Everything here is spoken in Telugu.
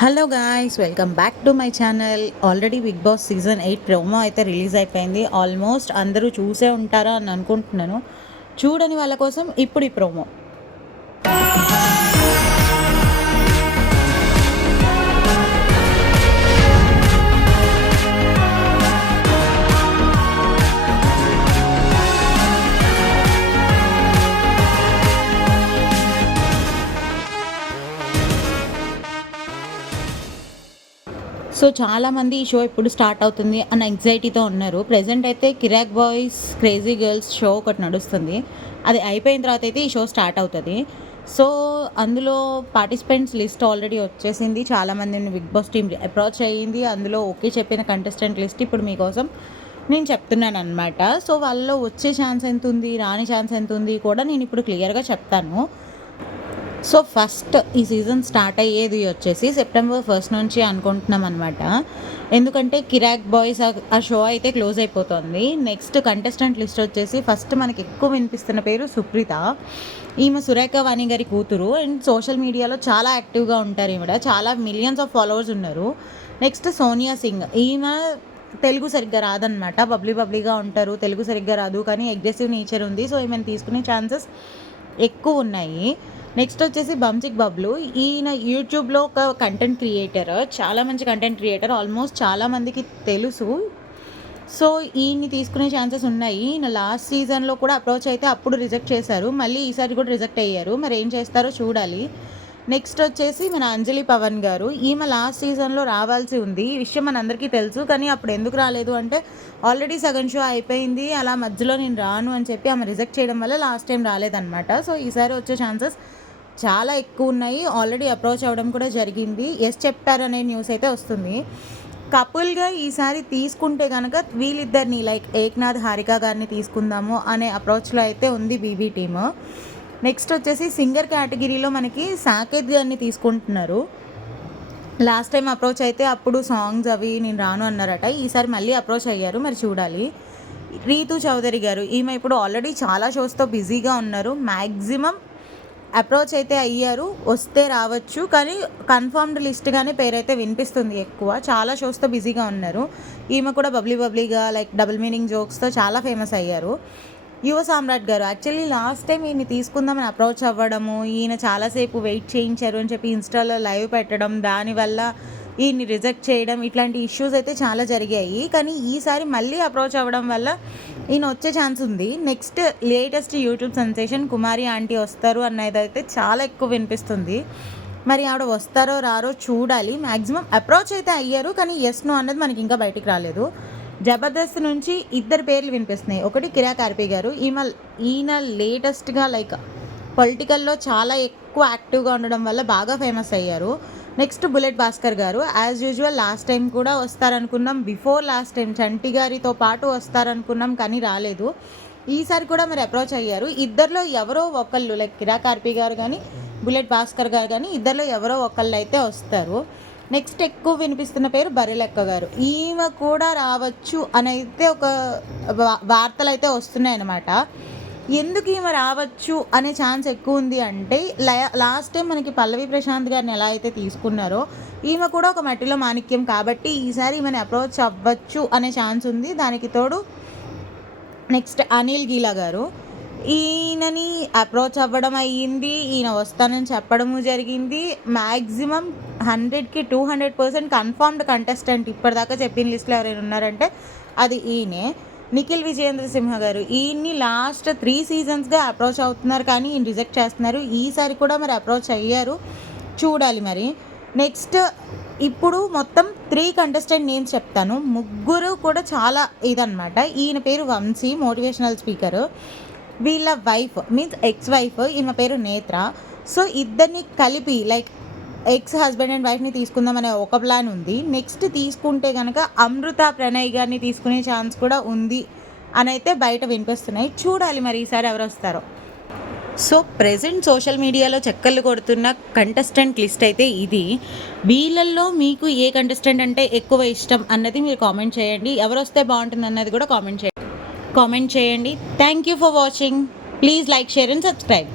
Hello guys, welcome back to my channel. Already Bigg Boss season 8 promo అయితే రిలీజ్ అయిపోయింది. ఆల్మోస్ట్ అందరూ చూసే ఉంటారా అని అనుకుంటున్నాను. చూడని వాళ్ళ కోసం ఇప్పుడు ఈ ప్రోమో. సో చాలామంది ఈ షో ఎప్పుడు స్టార్ట్ అవుతుంది అన్న ఎంగ్జైటీతో ఉన్నారు. ప్రెజెంట్ అయితే కిరాక్ బాయ్స్ క్రేజీ గర్ల్స్ షో ఒకటి నడుస్తుంది. అది అయిపోయిన తర్వాత అయితే ఈ షో స్టార్ట్ అవుతుంది. సో అందులో పార్టిసిపెంట్స్ లిస్ట్ ఆల్రెడీ వచ్చేసింది. చాలామందిని బిగ్ బాస్ టీమ్ అప్రోచ్ అయ్యింది. అందులో ఓకే చెప్పిన కంటెస్టెంట్ లిస్ట్ ఇప్పుడు మీకోసం నేను చెప్తున్నాను అనమాట. సో వాళ్ళలో వచ్చే ఛాన్స్ ఎంత ఉంది, రాని ఛాన్స్ ఎంత ఉంది కూడా నేను ఇప్పుడు క్లియర్గా చెప్తాను. సో ఫస్ట్ ఈ సీజన్ స్టార్ట్ అయ్యేది వచ్చేసి సెప్టెంబర్ 1 నుంచి అనుకుంటున్నాం అనమాట. ఎందుకంటే కిరాక్ బాయ్స్ ఆ షో అయితే క్లోజ్ అయిపోతుంది. నెక్స్ట్ కంటెస్టెంట్ లిస్ట్ వచ్చేసి ఫస్ట్ మనకి ఎక్కువ వినిపిస్తున్న పేరు సుప్రీత. ఈమె సురేఖ వాణి గారి కూతురు అండ్ సోషల్ మీడియాలో చాలా యాక్టివ్గా ఉంటారు. ఈవిడ చాలా మిలియన్స్ ఆఫ్ ఫాలోవర్స్ ఉన్నారు. నెక్స్ట్ సోనియా సింగ్. ఈమె తెలుగు సరిగ్గా రాదనమాట. బబ్లీగా ఉంటారు, తెలుగు సరిగ్గా రాదు, కానీ అగ్రెసివ్ నేచర్ ఉంది. సో ఈమెను తీసుకునే ఛాన్సెస్ ఎక్కువ ఉన్నాయి. నెక్స్ట్ వచ్చేసి బంచిక్ బబ్లు. ఈయన యూట్యూబ్లో ఒక కంటెంట్ క్రియేటర్, చాలా మంచి కంటెంట్ క్రియేటర్, ఆల్మోస్ట్ చాలామందికి తెలుసు. సో ఈయన్ని తీసుకునే ఛాన్సెస్ ఉన్నాయి. ఈయన లాస్ట్ సీజన్లో కూడా అప్రోచ్ అయితే అప్పుడు రిజెక్ట్ చేశారు, మళ్ళీ ఈసారి కూడా రిజెక్ట్ అయ్యారు. మరి ఏం చేస్తారో చూడాలి. నెక్స్ట్ వచ్చేసి మన అంజలి పవన్ గారు. ఈమె లాస్ట్ సీజన్లో రావాల్సి ఉంది, ఈ విషయం మనందరికీ తెలుసు. కానీ అప్పుడు ఎందుకు రాలేదు అంటే ఆల్రెడీ సగం షో అయిపోయింది, అలా మధ్యలో నేను రాను అని చెప్పి ఆమె రిజెక్ట్ చేయడం వల్ల లాస్ట్ టైం రాలేదన్నమాట. సో ఈసారి వచ్చే ఛాన్సెస్ చాలా ఎక్కువ ఉన్నాయి. ఆల్రెడీ అప్రోచ్ అవ్వడం కూడా జరిగింది. ఎస్ చెప్పారనే న్యూస్ అయితే వస్తుంది. కపుల్గా ఈసారి తీసుకుంటే కనుక వీళ్ళిద్దరిని లైక్ ఏక్నాథ్ హారిక గారిని తీసుకుందాము అనే అప్రోచ్లో అయితే ఉంది బీబీ టీమ్. నెక్స్ట్ వచ్చేసి సింగర్ కేటగిరీలో మనకి సాకేత్ గారిని తీసుకుంటున్నారు. లాస్ట్ టైం అప్రోచ్ అయితే అప్పుడు సాంగ్స్ అవి నేను రాను అన్నారట. ఈసారి మళ్ళీ అప్రోచ్ అయ్యారు, మరి చూడాలి. రీతు చౌదరి గారు. ఈమె ఇప్పుడు ఆల్రెడీ చాలా షోస్తో బిజీగా ఉన్నారు. మ్యాక్సిమం అప్రోచ్ అయితే అయ్యారు, వస్తే రావచ్చు, కానీ కన్ఫర్మ్డ్ లిస్ట్గానే పేరైతే వినిపిస్తుంది ఎక్కువ. చాలా షోస్తో బిజీగా ఉన్నారు. ఈమె కూడా బబ్లీగా లైక్ డబుల్ మీనింగ్ జోక్స్తో చాలా ఫేమస్ అయ్యారు. యువ సామ్రాట్ గారు. యాక్చువల్లీ లాస్ట్ టైం ఈయన తీసుకుందామని అప్రోచ్ అవ్వడము, ఈయన చాలాసేపు వెయిట్ చేయించారు అని చెప్పి ఇన్స్టాలో లైవ్ పెట్టడం, దానివల్ల ఈయన్ని రిజెక్ట్ చేయడం, ఇట్లాంటి ఇష్యూస్ అయితే చాలా జరిగాయి. కానీ ఈసారి మళ్ళీ అప్రోచ్ అవ్వడం వల్ల ఈయన వచ్చే ఛాన్స్ ఉంది. నెక్స్ట్ లేటెస్ట్ యూట్యూబ్ సెన్సేషన్ కుమారి ఆంటీ వస్తారు అన్నది అయితే చాలా ఎక్కువ వినిపిస్తుంది. మరి ఆవిడ వస్తారో రారో చూడాలి. మ్యాక్సిమం అప్రోచ్ అయితే అయ్యారు, కానీ ఎస్ నో అన్నది మనకి ఇంకా బయటికి రాలేదు. జబర్దస్త్ నుంచి ఇద్దరు పేర్లు వినిపిస్తున్నాయి. ఒకటి కిరాక్ ఆర్పి గారు. ఈయన లేటెస్ట్గా లైక్ పొలిటికల్లో చాలా ఎక్కువ యాక్టివ్గా ఉండడం వల్ల బాగా ఫేమస్ అయ్యారు. నెక్స్ట్ బుల్లెట్ భాస్కర్ గారు. యాజ్ యూజువల్ లాస్ట్ టైం కూడా వస్తారనుకున్నాం, బిఫోర్ లాస్ట్ టైం చంటి గారితో పాటు వస్తారనుకున్నాం, కానీ రాలేదు. ఈసారి కూడా మరి అప్రోచ్ అయ్యారు. ఇద్దరిలో ఎవరో ఒకళ్ళు లైక్ కిరాక్ ఆర్పి గారు కానీ బుల్లెట్ భాస్కర్ గారు కానీ ఇద్దరిలో ఎవరో ఒకళ్ళు అయితే వస్తారు. నెక్స్ట్ ఎక్కువ వినిపిస్తున్న పేరు బర్రెలెక్క గారు. ఈమె కూడా రావచ్చు అని అయితే ఒక వార్తలు అయితే వస్తున్నాయి అన్నమాట. ఎందుకు ఈమె రావచ్చు అనే ఛాన్స్ ఎక్కువ ఉంది అంటే లాస్ట్ టైం మనకి పల్లవి ప్రశాంత్ గారిని ఎలా అయితే తీసుకున్నారో ఈమె కూడా ఒక మట్టిలో మాణిక్యం కాబట్టి ఈసారి ఈమెను అప్రోచ్ అవ్వచ్చు అనే ఛాన్స్ ఉంది. దానికి తోడు నెక్స్ట్ అనిల్ గీలా గారు. ఈయనని అప్రోచ్ అవ్వడం అయ్యింది, ఈయన వస్తానని చెప్పడము జరిగింది. మ్యాక్సిమం 100కి 200% కన్ఫర్మ్డ్ కంటెస్టెంట్ ఇప్పటిదాకా చెప్పిన లిస్ట్లో ఎవరైనా ఉన్నారంటే అది ఈయనే. నిఖిల్ విజయేంద్ర సింహ గారు. ఈయన్ని లాస్ట్ 3 సీజన్స్గా అప్రోచ్ అవుతున్నారు, కానీ ఈయన రిజెక్ట్ చేస్తున్నారు. ఈసారి కూడా మరి అప్రోచ్ అయ్యారు, చూడాలి మరి. నెక్స్ట్ ఇప్పుడు మొత్తం 3 కంటెస్టెంట్ నేమ్స్ చెప్తాను. ముగ్గురు కూడా చాలా ఇదనమాట. ఈయన పేరు వంశీ, మోటివేషనల్ స్పీకరు. వీళ్ళ వైఫ్ మీన్స్ ఎక్స్ వైఫ్, ఈమె పేరు నేత్ర. సో ఇద్దరిని కలిపి లైక్ ఎక్స్ హస్బెండ్ అండ్ వైఫ్ని తీసుకుందామనే ఒక ప్లాన్ ఉంది. నెక్స్ట్ తీసుకుంటే కనుక అమృత ప్రణయ్ గారిని తీసుకునే ఛాన్స్ కూడా ఉంది అని అయితే బయట వినిపిస్తున్నాయి. చూడాలి మరి ఈసారి ఎవరు వస్తారో. సో ప్రెజెంట్ సోషల్ మీడియాలో చెక్కర్లు కొడుతున్న కంటెస్టెంట్ లిస్ట్ అయితే ఇది. వీళ్ళల్లో మీకు ఏ కంటెస్టెంట్ అంటే ఎక్కువ ఇష్టం అన్నది మీరు కామెంట్ చేయండి. ఎవరు వస్తే బాగుంటుంది అన్నది కూడా కామెంట్ చేయండి. Thank you for watching. Please like, share and subscribe.